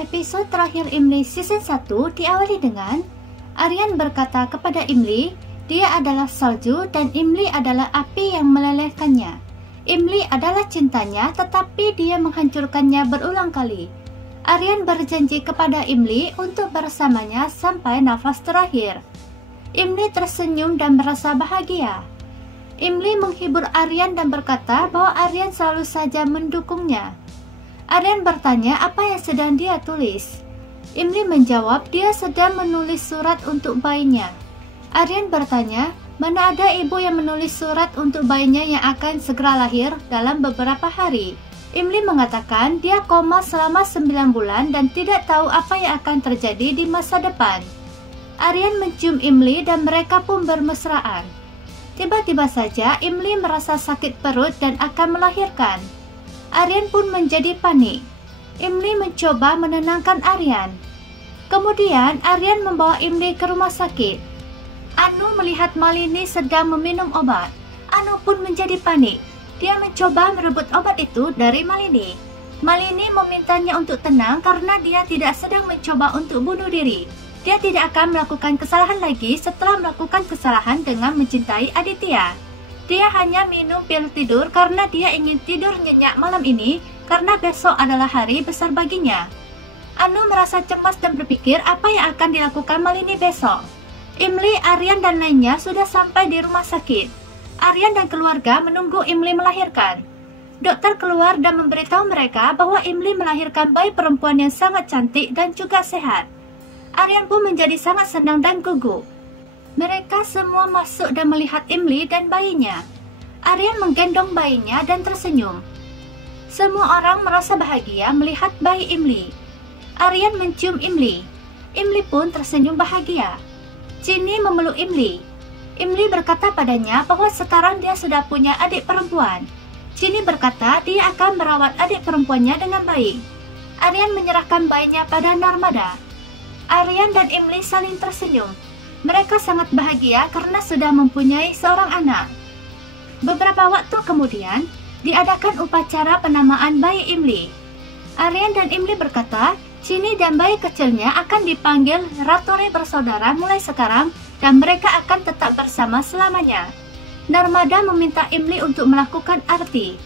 Episode terakhir Imli Season 1 diawali dengan Aryan berkata kepada Imli, dia adalah salju dan Imli adalah api yang melelehkannya. Imli adalah cintanya, tetapi dia menghancurkannya berulang kali. Aryan berjanji kepada Imli untuk bersamanya sampai nafas terakhir. Imli tersenyum dan merasa bahagia. Imli menghibur Aryan dan berkata bahwa Aryan selalu saja mendukungnya. Aryan bertanya apa yang sedang dia tulis. Imli menjawab dia sedang menulis surat untuk bayinya. Aryan bertanya, mana ada ibu yang menulis surat untuk bayinya yang akan segera lahir dalam beberapa hari. Imli mengatakan dia koma selama 9 bulan dan tidak tahu apa yang akan terjadi di masa depan. Aryan mencium Imli dan mereka pun bermesraan. Tiba-tiba saja Imli merasa sakit perut dan akan melahirkan. Aryan pun menjadi panik. Imli mencoba menenangkan Aryan. Kemudian Aryan membawa Imli ke rumah sakit. Anu melihat Malini sedang meminum obat. Anu pun menjadi panik. Dia mencoba merebut obat itu dari Malini. Malini memintanya untuk tenang karena dia tidak sedang mencoba untuk bunuh diri. Dia tidak akan melakukan kesalahan lagi setelah melakukan kesalahan dengan mencintai Aditya. Dia hanya minum pil tidur karena dia ingin tidur nyenyak malam ini karena besok adalah hari besar baginya. Anu merasa cemas dan berpikir apa yang akan dilakukan Malini besok. Imli, Aryan dan lainnya sudah sampai di rumah sakit. Aryan dan keluarga menunggu Imli melahirkan. Dokter keluar dan memberitahu mereka bahwa Imli melahirkan bayi perempuan yang sangat cantik dan juga sehat. Aryan pun menjadi sangat senang dan gugup. Mereka semua masuk dan melihat Imli dan bayinya. Aryan menggendong bayinya dan tersenyum. Semua orang merasa bahagia melihat bayi Imli. Aryan mencium Imli. Imli pun tersenyum bahagia. Chini memeluk Imli. Imli berkata padanya bahwa sekarang dia sudah punya adik perempuan. Chini berkata dia akan merawat adik perempuannya dengan baik. Aryan menyerahkan bayinya pada Narmada. Aryan dan Imli saling tersenyum. Mereka sangat bahagia karena sudah mempunyai seorang anak. Beberapa waktu kemudian, diadakan upacara penamaan bayi Imli. Aryan dan Imli berkata, Chini dan bayi kecilnya akan dipanggil Ratore bersaudara mulai sekarang dan mereka akan tetap bersama selamanya. Narmada meminta Imli untuk melakukan arti.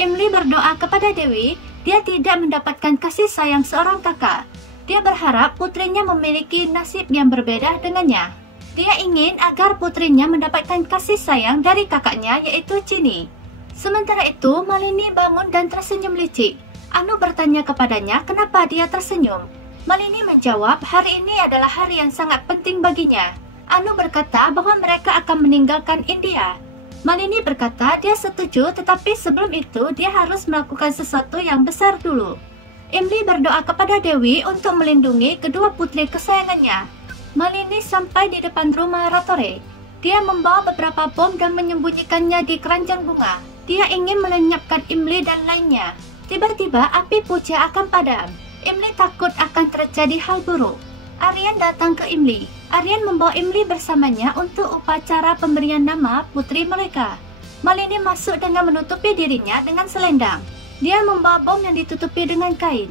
Imli berdoa kepada Dewi, dia tidak mendapatkan kasih sayang seorang kakak. Dia berharap putrinya memiliki nasib yang berbeda dengannya. Dia ingin agar putrinya mendapatkan kasih sayang dari kakaknya yaitu Chini. Sementara itu, Malini bangun dan tersenyum licik. Anu bertanya kepadanya kenapa dia tersenyum. Malini menjawab hari ini adalah hari yang sangat penting baginya. Anu berkata bahwa mereka akan meninggalkan India. Malini berkata dia setuju tetapi sebelum itu dia harus melakukan sesuatu yang besar dulu. Imli berdoa kepada Dewi untuk melindungi kedua putri kesayangannya. Malini sampai di depan rumah Ratore. Dia membawa beberapa bom dan menyembunyikannya di keranjang bunga. Dia ingin melenyapkan Imli dan lainnya. Tiba-tiba api puja akan padam. Imli takut akan terjadi hal buruk. Aryan datang ke Imli. Aryan membawa Imli bersamanya untuk upacara pemberian nama putri mereka. Malini masuk dengan menutupi dirinya dengan selendang. Dia membawa bom yang ditutupi dengan kain.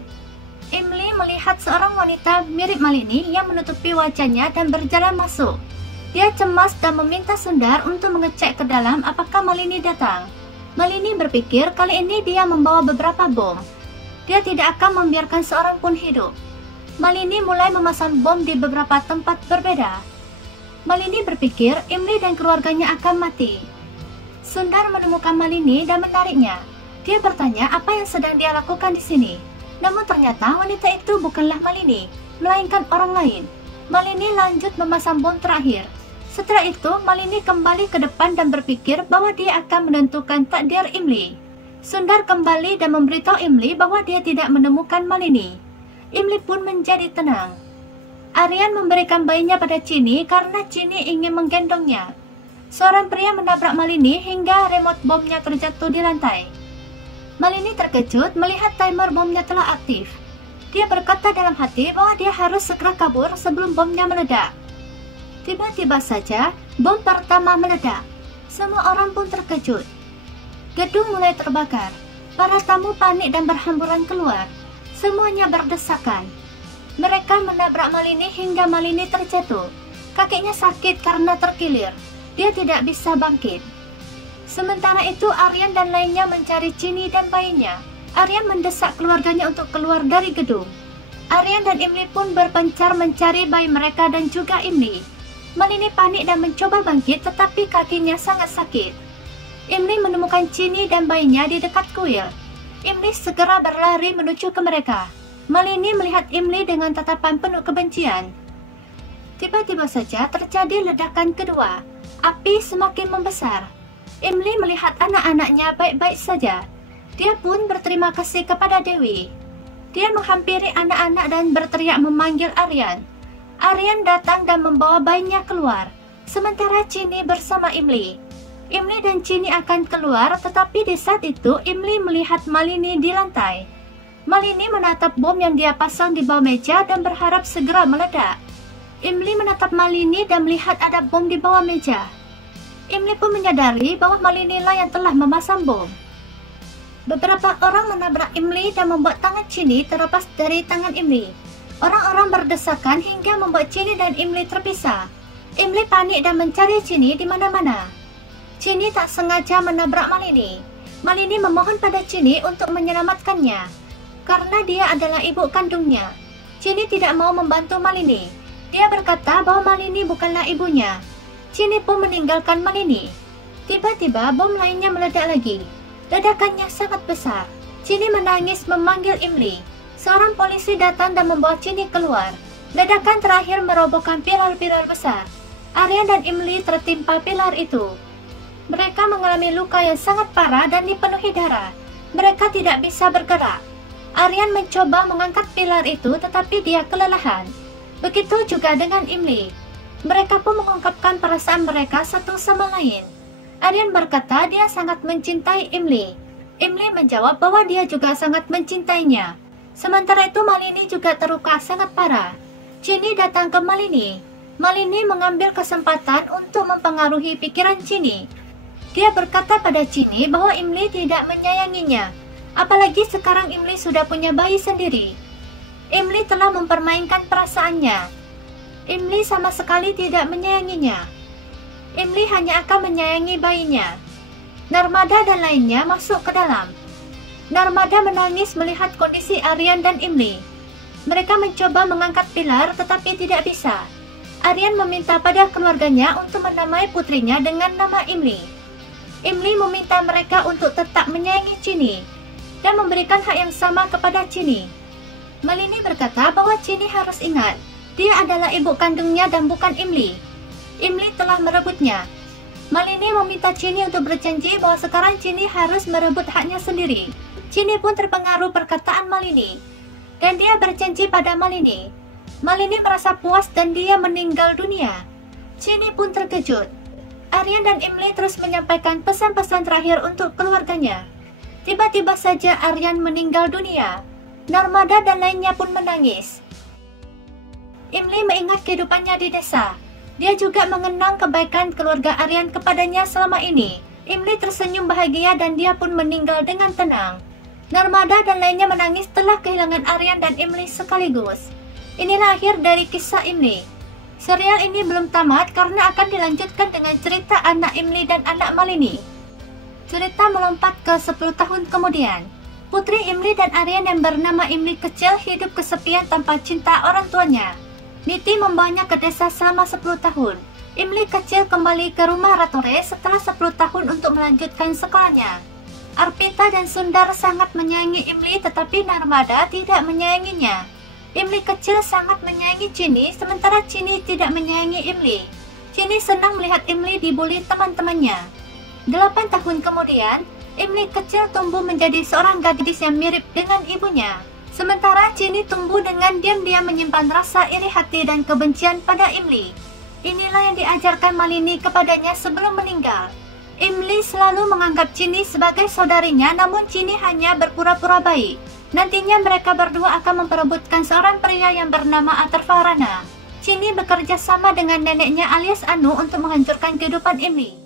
Imli melihat seorang wanita mirip Malini yang menutupi wajahnya dan berjalan masuk. Dia cemas dan meminta Sundar untuk mengecek ke dalam apakah Malini datang. Malini berpikir kali ini dia membawa beberapa bom. Dia tidak akan membiarkan seorang pun hidup. Malini mulai memasang bom di beberapa tempat berbeda. Malini berpikir Imli dan keluarganya akan mati. Sundar menemukan Malini dan menariknya. Dia bertanya apa yang sedang dia lakukan di sini. Namun ternyata wanita itu bukanlah Malini, melainkan orang lain. Malini lanjut memasang bom terakhir. Setelah itu, Malini kembali ke depan dan berpikir bahwa dia akan menentukan takdir Imli. Sundar kembali dan memberitahu Imli bahwa dia tidak menemukan Malini. Imli pun menjadi tenang. Aryan memberikan bayinya pada Chini karena Chini ingin menggendongnya. Seorang pria menabrak Malini hingga remote bomnya terjatuh di lantai. Malini terkejut melihat timer bomnya telah aktif. Dia berkata dalam hati bahwa dia harus segera kabur sebelum bomnya meledak. Tiba-tiba saja, bom pertama meledak. Semua orang pun terkejut. Gedung mulai terbakar. Para tamu panik dan berhamburan keluar. Semuanya berdesakan. Mereka menabrak Malini hingga Malini terjatuh. Kakinya sakit karena terkilir. Dia tidak bisa bangkit. Sementara itu Aryan dan lainnya mencari Chini dan bayinya. Aryan mendesak keluarganya untuk keluar dari gedung. Aryan dan Imli pun berpencar mencari bayi mereka dan juga Imli. Malini panik dan mencoba bangkit tetapi kakinya sangat sakit. Imli menemukan Chini dan bayinya di dekat kuil. Imli segera berlari menuju ke mereka. Malini melihat Imli dengan tatapan penuh kebencian. Tiba-tiba saja terjadi ledakan kedua. Api semakin membesar. Imli melihat anak-anaknya baik-baik saja. Dia pun berterima kasih kepada Dewi. Dia menghampiri anak-anak dan berteriak memanggil Aryan. Aryan datang dan membawa bayinya keluar. Sementara Chini bersama Imli. Imli dan Chini akan keluar, tetapi di saat itu Imli melihat Malini di lantai. Malini menatap bom yang dia pasang di bawah meja dan berharap segera meledak. Imli menatap Malini dan melihat ada bom di bawah meja. Imli pun menyadari bahwa Malini lah yang telah memasang bom. Beberapa orang menabrak Imli dan membuat tangan Chini terlepas dari tangan Imli. Orang-orang berdesakan hingga membuat Chini dan Imli terpisah. Imli panik dan mencari Chini di mana-mana. Chini tak sengaja menabrak Malini. Malini memohon pada Chini untuk menyelamatkannya. Karena dia adalah ibu kandungnya. Chini tidak mau membantu Malini. Dia berkata bahwa Malini bukanlah ibunya. Chini pun meninggalkan Malini. Tiba-tiba bom lainnya meledak lagi. Ledakannya sangat besar. Chini menangis memanggil Imli. Seorang polisi datang dan membawa Chini keluar. Ledakan terakhir merobohkan pilar-pilar besar. Aryan dan Imli tertimpa pilar itu. Mereka mengalami luka yang sangat parah dan dipenuhi darah. Mereka tidak bisa bergerak. Aryan mencoba mengangkat pilar itu tetapi dia kelelahan. Begitu juga dengan Imli. Mereka pun mengungkapkan perasaan mereka satu sama lain. Aryan berkata dia sangat mencintai Imli. Imli menjawab bahwa dia juga sangat mencintainya. Sementara itu Malini juga terluka sangat parah. Chini datang ke Malini. Malini mengambil kesempatan untuk mempengaruhi pikiran Chini. Dia berkata pada Chini bahwa Imli tidak menyayanginya. Apalagi sekarang Imli sudah punya bayi sendiri. Imli telah mempermainkan perasaannya. Imli sama sekali tidak menyayanginya. Imli hanya akan menyayangi bayinya. Narmada dan lainnya masuk ke dalam. Narmada menangis melihat kondisi Aryan dan Imli. Mereka mencoba mengangkat pilar tetapi tidak bisa. Aryan meminta pada keluarganya untuk menamai putrinya dengan nama Imli. Imli meminta mereka untuk tetap menyayangi Chini dan memberikan hak yang sama kepada Chini. Malini berkata bahwa Chini harus ingat, dia adalah ibu kandungnya dan bukan Imli. Imli telah merebutnya. Malini meminta Chini untuk berjanji bahwa sekarang Chini harus merebut haknya sendiri. Chini pun terpengaruh perkataan Malini, dan dia berjanji pada Malini. Malini merasa puas dan dia meninggal dunia. Chini pun terkejut. Aryan dan Imli terus menyampaikan pesan-pesan terakhir untuk keluarganya. Tiba-tiba saja Aryan meninggal dunia. Narmada dan lainnya pun menangis. Imli mengingat kehidupannya di desa. Dia juga mengenang kebaikan keluarga Aryan kepadanya selama ini. Imli tersenyum bahagia dan dia pun meninggal dengan tenang. Narmada dan lainnya menangis setelah kehilangan Aryan dan Imli sekaligus. Inilah akhir dari kisah Imli. Serial ini belum tamat karena akan dilanjutkan dengan cerita anak Imli dan anak Malini. Cerita melompat ke 10 tahun kemudian. Putri Imli dan Aryan yang bernama Imli kecil hidup kesepian tanpa cinta orang tuanya. Niti membawanya ke desa selama 10 tahun. Imli kecil kembali ke rumah Ratore setelah 10 tahun untuk melanjutkan sekolahnya. Arpita dan Sundar sangat menyayangi Imli tetapi Narmada tidak menyayanginya. Imli kecil sangat menyayangi Chini sementara Chini tidak menyayangi Imli. Chini senang melihat Imli dibully teman-temannya. 8 tahun kemudian, Imli kecil tumbuh menjadi seorang gadis yang mirip dengan ibunya. Sementara Chini tumbuh dengan diam-diam menyimpan rasa iri hati dan kebencian pada Imli. Inilah yang diajarkan Malini kepadanya sebelum meninggal. Imli selalu menganggap Chini sebagai saudarinya, namun Chini hanya berpura-pura baik. Nantinya mereka berdua akan memperebutkan seorang pria yang bernama Atharvarana. Chini bekerja sama dengan neneknya alias Anu untuk menghancurkan kehidupan Imli.